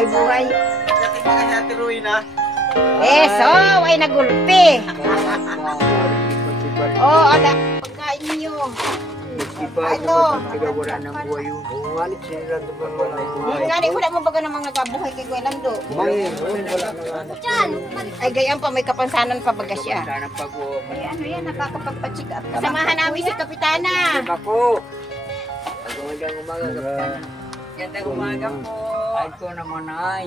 buhay-buhay. Dati mga hatiruin ha. Eso, ay nagulpi. Oh, ada. Pagkain niyo. Ito. Wala nang buhay yun. Umalit sila ito pa wala. Ngani, wala mo baga namang nagabuhay kay Kuya Lando. Ay, gayaan pa, may kapansanan pa baga siya. Sana pag-uwi. Ay, ano yan, nakakapagpa-check up. Kasamahan namin si Kapitana. Ako. Magandang umaga, Kapitana. Gandang umaga po. Ay ko naman ay.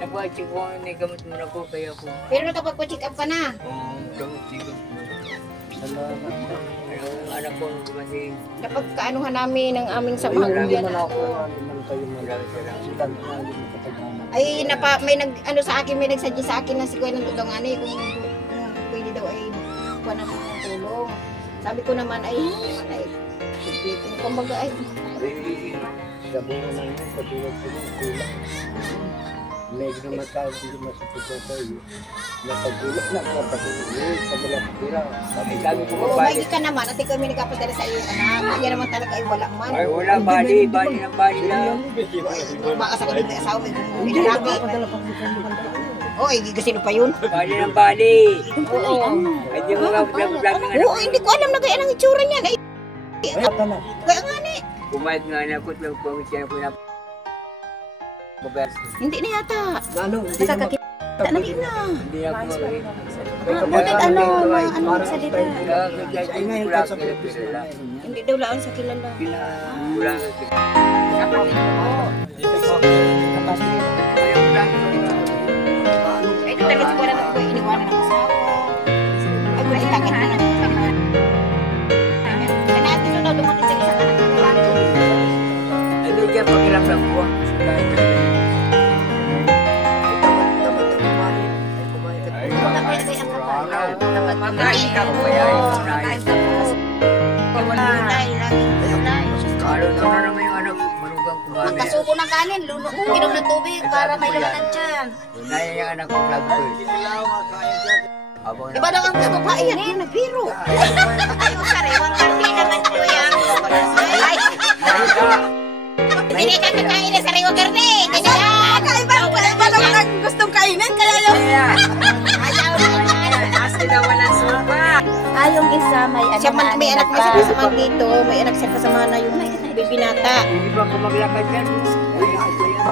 Nagwa-check ko, may gamot mo na ko, kaya po. Pero nakapagpa-check up ka na. Gamot, sigod. Anak ko, kasi Kapag kaanuhan namin ng aming samahan. Ay, may ano sa akin, may nagsadya sa akin na si Kuya Lando daw nga kung pwede daw ay kuha naman ng tulong. Sabi ko naman ay, sipitin. Kumbaga ay, sabi mo naman yun, patulog ko ng kulang. Medyo naman tao, hindi masipag na tayo. Napagulak na mga patulog yun, sa mga pira. Sabi ko oo, may ka naman, at ikaw may nagkapadala sa iyo, anak. Kaya naman talaga ay wala man. ay wala, bali ng bali lang. Baka sa kanila asawa, may lalaki. Oo, gigasino pa yun. Bali ng bali. Oo. Ay di mo nga vlog nga. Oo, hindi ko alam na kaya ang itsura niyan. Ay, kaya nga ni. Kumayag nga na ako, lang po siya po na babayas. Hindi na yata. Ano? Nakakakita na din na. Hindi ako magaling. Bakit ano magsalita? Ay ngayon ka sa pila. Hindi daw laan sa kilala. Wala nga sila. Ay, ito talaga siguro na ko iniwanan ng asawa. Ay, kung itakit na lang. Ay, natin doon daw dumating sa isang anak ng lalaki. Ay di dyan pakiramdam ko. Makain ka po yan. Ano na naman yung anak, manugang kumami. Magkasuko ng kanin, inom ng tubig para may labanan dyan. Naya yung anak ko vlog ko eh. Iba daw ang gusto pa iyan, eh, nagbiro. Ayaw sariwang karpi naman po yan. Ay, hindi ka kakain na sariwang karpi. Ganyan. Iba naman ang gustong kainin, kaya yung... Ayaw na. Kasi na walang suka. Yung isa may ano Siya man, may anak na siya kasama dito, may anak siya kasama na yung baby nata. Hindi ba ko maglakad yan? Uy, ako yan.